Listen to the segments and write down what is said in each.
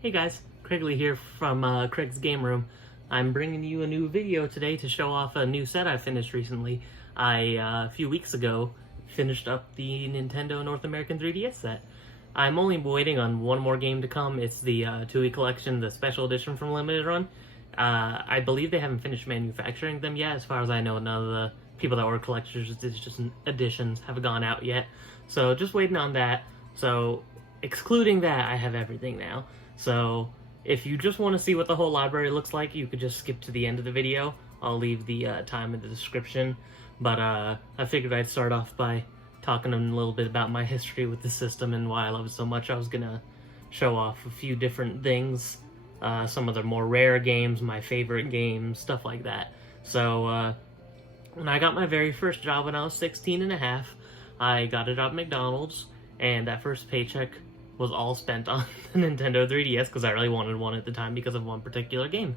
Hey guys, Craigley here from Craig's Game Room. I'm bringing you a new video today to show off a new set I finished recently. A few weeks ago, finished up the Nintendo North American 3DS set. I'm only waiting on one more game to come. It's the TUI Collection, the special edition from Limited Run. I believe they haven't finished manufacturing them yet. As far as I know, none of the people that were collector's editions have gone out yet. So just waiting on that. So excluding that, I have everything now. So if you just want to see what the whole library looks like, you could just skip to the end of the video. I'll leave the time in the description. But I figured I'd start off by talking a little bit about my history with the system and why I love it so much. I was gonna show off a few different things, some of the more rare games, my favorite games, stuff like that. So when I got my very first job when I was 16 and a half, I got a job at McDonald's, and that first paycheck was all spent on the Nintendo 3DS because I really wanted one at the time because of one particular game.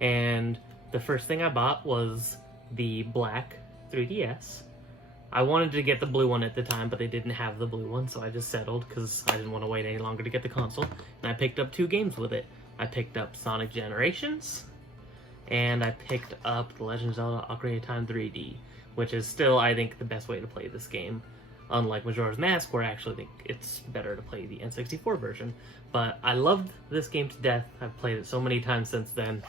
And the first thing I bought was the black 3DS. I wanted to get the blue one at the time, but they didn't have the blue one, so I just settled because I didn't want to wait any longer to get the console. And I picked up two games with it. I picked up Sonic Generations, and I picked up The Legend of Zelda Ocarina of Time 3D, which is still, I think, the best way to play this game. Unlike Majora's Mask, where I actually think it's better to play the N64 version. But I loved this game to death. I've played it so many times since then.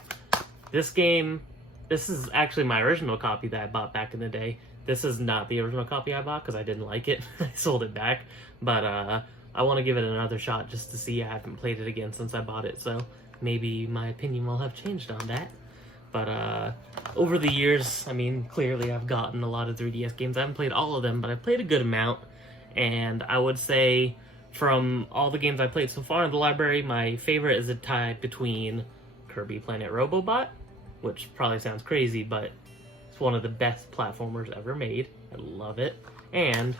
This is actually my original copy that I bought back in the day. This is not the original copy I bought because I didn't like it. I sold it back. But I want to give it another shot just to see. I haven't played it again since I bought it, so maybe my opinion will have changed on that. But over the years, I mean, clearly I've gotten a lot of 3DS games. I haven't played all of them, but I've played a good amount. And I would say from all the games I played so far in the library, my favorite is a tie between Kirby Planet Robobot, which probably sounds crazy, but it's one of the best platformers ever made. I love it. And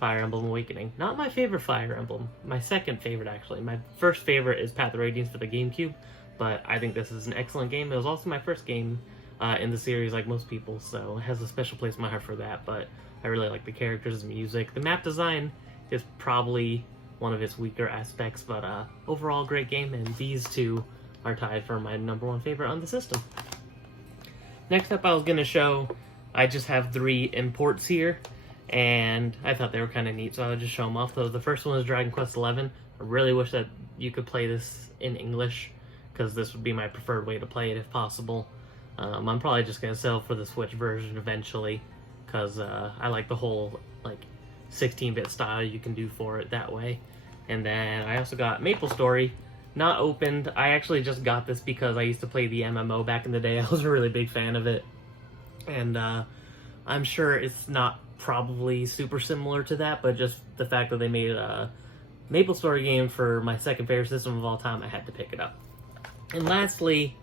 Fire Emblem Awakening. Not my favorite Fire Emblem. My second favorite, actually. My first favorite is Path of Radiance for the GameCube. But I think this is an excellent game. It was also my first game in the series, like most people, so it has a special place in my heart for that. But I really like the characters and music. The map design is probably one of its weaker aspects, but overall great game, and these two are tied for my number one favorite on the system. Next up, I was going to show, I just have 3 imports here, and I thought they were kind of neat, so I'll just show them off. So the first one is Dragon Quest XI. I really wish that you could play this in English, because this would be my preferred way to play it if possible. I'm probably just going to settle for the Switch version eventually, because I like the whole like 16-bit style you can do for it that way. And then I also got MapleStory, not opened. I actually just got this because I used to play the MMO back in the day. I was a really big fan of it. And I'm sure it's not probably super similar to that, but just the fact that they made a MapleStory game for my second favorite system of all time, I had to pick it up. And lastly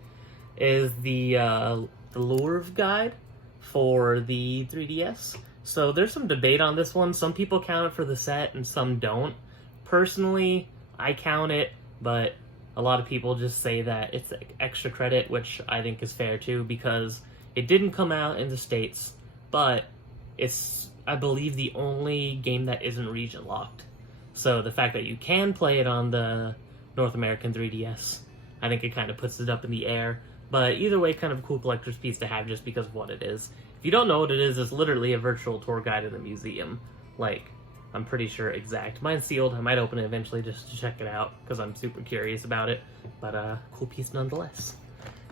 is the Lure guide for the 3DS. So there's some debate on this one. Some people count it for the set and some don't. Personally, I count it, but a lot of people just say that it's extra credit, which I think is fair too, because it didn't come out in the States, but it's, I believe, the only game that isn't region locked. So the fact that you can play it on the North American 3DS, I think it kind of puts it up in the air. But either way, kind of a cool collector's piece to have just because of what it is. If you don't know what it is, it's literally a virtual tour guide in the museum. Like, I'm pretty sure exact. Mine's sealed. I might open it eventually just to check it out because I'm super curious about it. But cool piece nonetheless.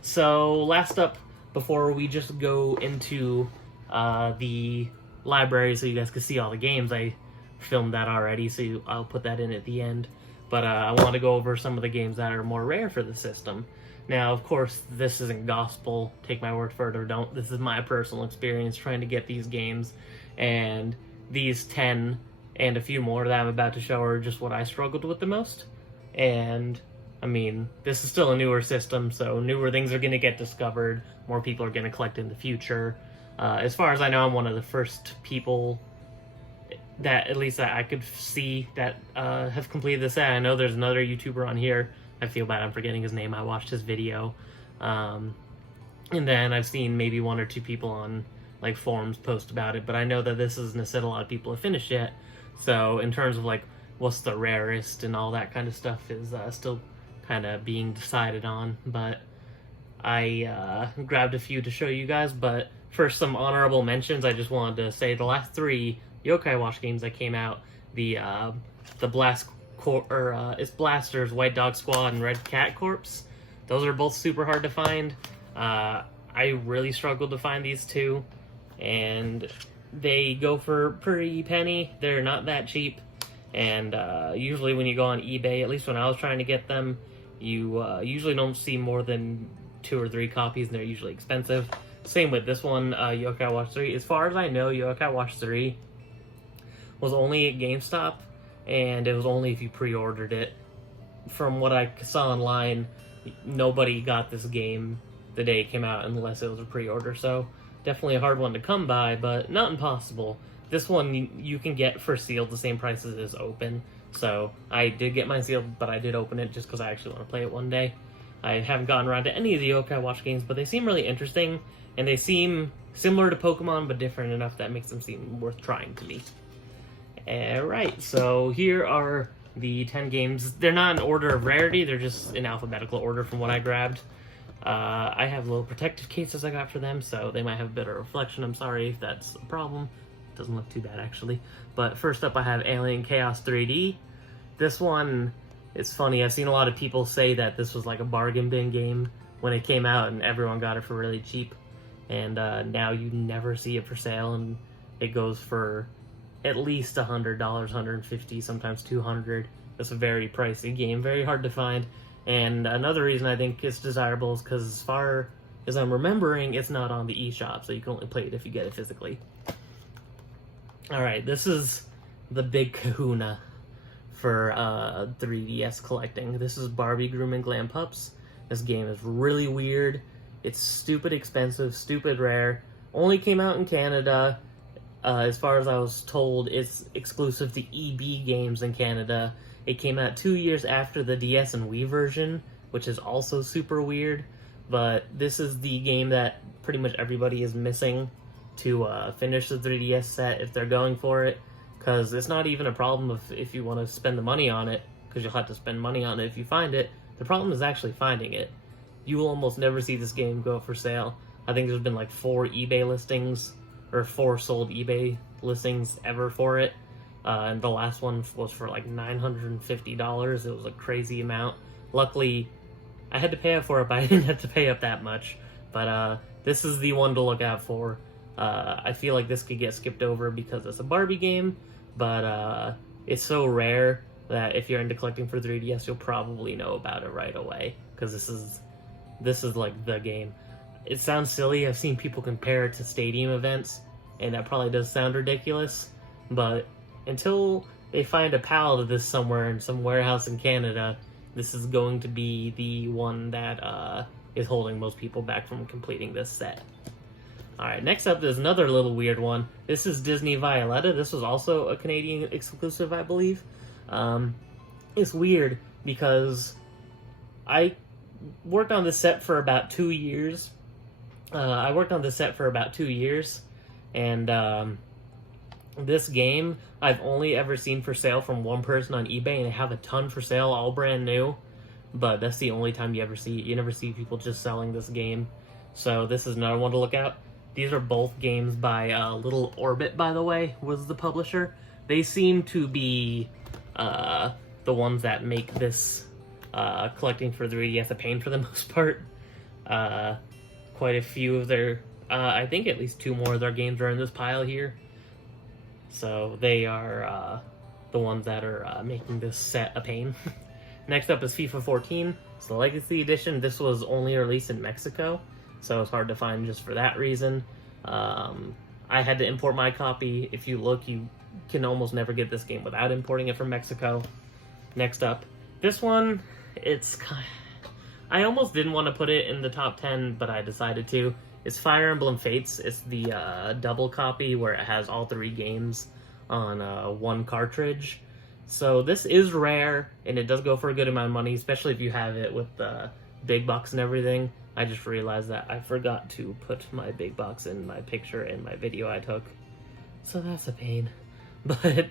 So last up, before we just go into the library so you guys can see all the games, I filmed that already, so I'll put that in at the end. But I want to go over some of the games that are more rare for the system. Now, of course, this isn't gospel. Take my word for it or don't. This is my personal experience trying to get these games. And these 10 and a few more that I'm about to show are just what I struggled with the most. And, I mean, this is still a newer system, so newer things are going to get discovered. More people are going to collect in the future. As far as I know, I'm one of the first people that, at least that I could see, that have completed this set. I know there's another YouTuber on here. I feel bad I'm forgetting his name. I watched his video. And then I've seen maybe 1 or 2 people on like forums post about it, but I know that this isn't a set a lot of people have finished yet. So in terms of like what's the rarest and all that kind of stuff is still kind of being decided on, but I grabbed a few to show you guys. But first, some honorable mentions. I just wanted to say the last 3 Yokai Watch games that came out, the it's Blasters, White Dog Squad, and Red Cat Corpse. Those are both super hard to find. I really struggled to find these 2, and they go for a pretty penny. They're not that cheap, and usually when you go on eBay, at least when I was trying to get them, you usually don't see more than 2 or 3 copies, and they're usually expensive. Same with this one, Yokai Watch 3. As far as I know, Yokai Watch 3 was only at GameStop, and it was only if you pre-ordered it. From what I saw online, nobody got this game the day it came out unless it was a pre-order, so definitely a hard one to come by, but not impossible. This one you can get for sealed the same price as it is open, so I did get mine sealed, but I did open it just because I actually want to play it one day. I haven't gotten around to any of the Yokai Watch games, but they seem really interesting, and they seem similar to Pokemon, but different enough that makes them seem worth trying to me. Alright, so here are the 10 games. They're not in order of rarity, they're just in alphabetical order from what I grabbed. I have little protective cases I got for them, so they might have a better reflection. I'm sorry if that's a problem. Doesn't look too bad, actually. But first up, I have Alien Chaos 3D. This one, it's funny, I've seen a lot of people say that this was like a bargain bin game when it came out, and everyone got it for really cheap. And now you never see it for sale, and it goes for at least $100, $150, sometimes $200. It's a very pricey game, very hard to find. And another reason I think it's desirable is because, as far as I'm remembering, it's not on the eShop, so you can only play it if you get it physically. Alright, this is the big kahuna for 3DS collecting. This is Barbie Grooming Glam Pups. This game is really weird. It's stupid expensive, stupid rare. Only came out in Canada. As far as I was told, it's exclusive to EB Games in Canada. It came out 2 years after the DS and Wii version, which is also super weird. But this is the game that pretty much everybody is missing to finish the 3DS set if they're going for it. Because it's not even a problem if you want to spend the money on it, because you'll have to spend money on it if you find it. The problem is actually finding it. You will almost never see this game go for sale. I think there's been like 4 eBay listings, or 4 sold eBay listings ever for it. And the last one was for like $950. It was a crazy amount. Luckily, I had to pay up for it, but I didn't have to pay up that much. But this is the one to look out for. I feel like this could get skipped over because it's a Barbie game, but it's so rare that if you're into collecting for 3DS, you'll probably know about it right away, because this is like the game. It sounds silly. I've seen people compare it to stadium events, and that probably does sound ridiculous, but until they find a pallet of this somewhere in some warehouse in Canada, this is going to be the one that is holding most people back from completing this set. Alright, next up is another little weird one. This is Disney Violetta. This was also a Canadian exclusive, I believe. It's weird because I worked on this set for about 2 years. And this game I've only ever seen for sale from one person on eBay, and they have a ton for sale, all brand new. But that's the only time you ever see it. You never see people just selling this game. So this is another one to look out. These are both games by Little Orbit, by the way, was the publisher. They seem to be the ones that make this collecting for 3DS a pain for the most part. Quite a few of their, I think at least 2 more of their games are in this pile here. So they are the ones that are making this set a pain. Next up is FIFA 14. It's the Legacy Edition. This was only released in Mexico, so it's hard to find just for that reason. I had to import my copy. If you look, you can almost never get this game without importing it from Mexico. Next up, this one, I almost didn't want to put it in the top 10, but I decided to. It's Fire Emblem Fates. It's the double copy where it has all 3 games on one cartridge. So this is rare, and it does go for a good amount of money, especially if you have it with the big box and everything. I just realized that I forgot to put my big box in my picture in my video I took. So that's a pain. But,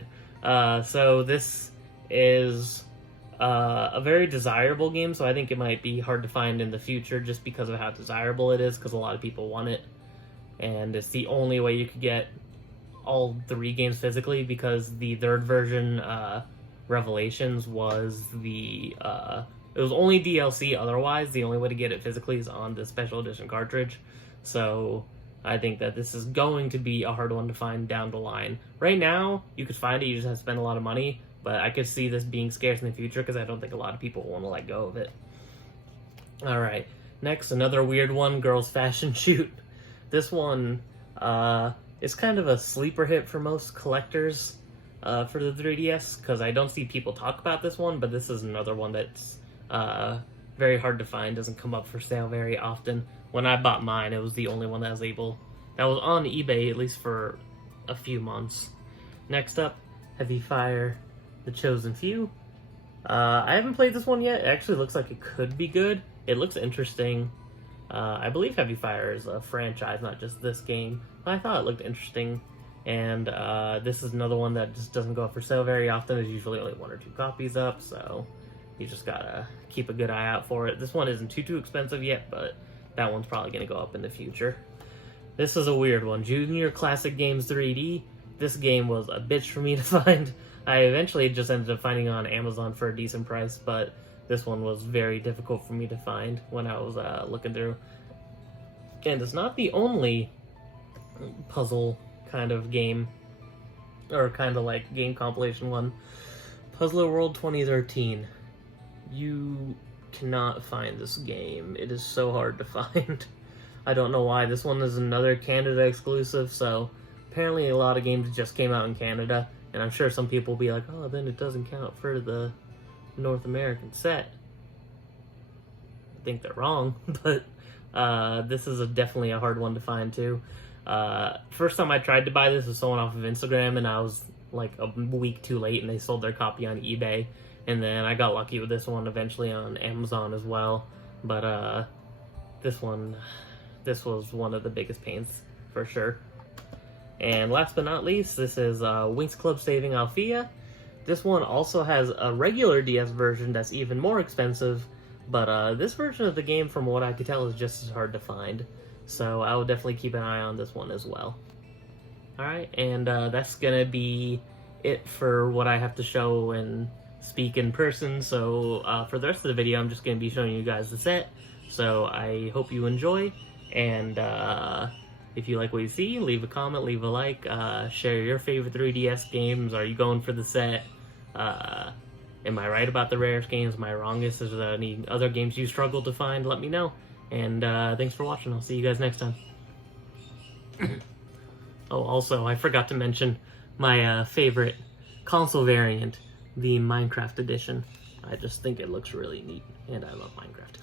so this is a very desirable game, so I think it might be hard to find in the future just because of how desirable it is, because a lot of people want it. And it's the only way you could get all 3 games physically, because the third version, Revelations, was it was only DLC. Otherwise, the only way to get it physically is on the special edition cartridge. So I think that this is going to be a hard one to find down the line. Right now, you could find it, you just have to spend a lot of money, but I could see this being scarce in the future because I don't think a lot of people want to let go of it. Alright, next, another weird one, Girls Fashion Shoot. This one is kind of a sleeper hit for most collectors for the 3DS, because I don't see people talk about this one, but this is another one that's very hard to find, doesn't come up for sale very often. When I bought mine, it was the only one that was on eBay, at least for a few months. Next up, Heavy Fire, The Chosen Few. I haven't played this one yet. It actually looks like it could be good. It looks interesting. I believe Heavy Fire is a franchise, not just this game. But I thought it looked interesting. And this is another one that just doesn't go up for sale very often. There's usually only 1 or 2 copies up, so you just gotta keep a good eye out for it. This one isn't too expensive yet, but that one's probably gonna go up in the future. This is a weird one. Junior Classic Games 3D. This game was a bitch for me to find. I eventually just ended up finding it on Amazon for a decent price, but this one was very difficult for me to find when I was looking through. And it's not the only puzzle kind of game, or kind of like game compilation one. Puzzler World 2013. You cannot find this game. It is so hard to find. I don't know why. This one is another Canada exclusive, so apparently a lot of games just came out in Canada, and I'm sure some people will be like, oh, then it doesn't count for the North American set. I think they're wrong, but this is definitely a hard one to find too. First time I tried to buy this was someone off of Instagram, and I was like a week too late, and they sold their copy on eBay. And then I got lucky with this one eventually on Amazon as well. But this was one of the biggest pains for sure. And last but not least, this is Winx Club Saving Alfea. This one also has a regular DS version that's even more expensive, but this version of the game, from what I could tell, is just as hard to find. So I will definitely keep an eye on this one as well. Alright, and that's gonna be it for what I have to show and speak in person. So for the rest of the video, I'm just gonna be showing you guys the set. So I hope you enjoy, and if you like what you see, leave a comment, leave a like, share your favorite 3DS games. Are you going for the set? Am I right about the rarest games? Am I wrongest? Is there any other games you struggle to find? Let me know. And thanks for watching. I'll see you guys next time. Oh, also, I forgot to mention my favorite console variant, the Minecraft edition. I just think it looks really neat, and I love Minecraft.